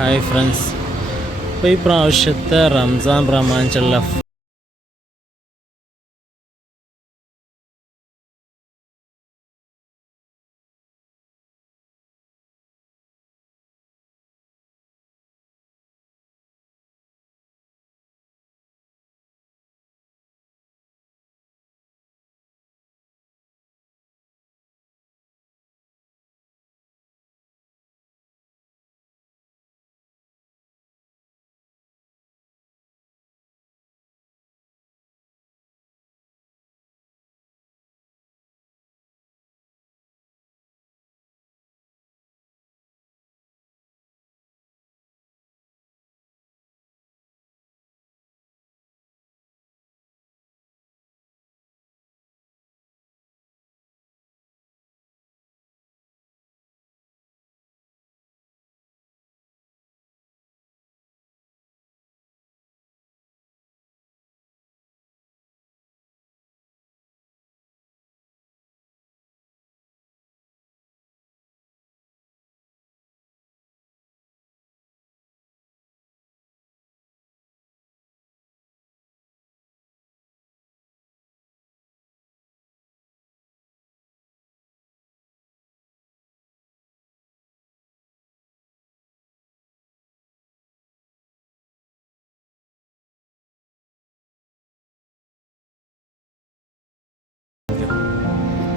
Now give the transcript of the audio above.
hi friends അപ്പോൾ ഈ പ്രാവശ്യത്തെ റംസാൻ റമാഞ്ചുള്ള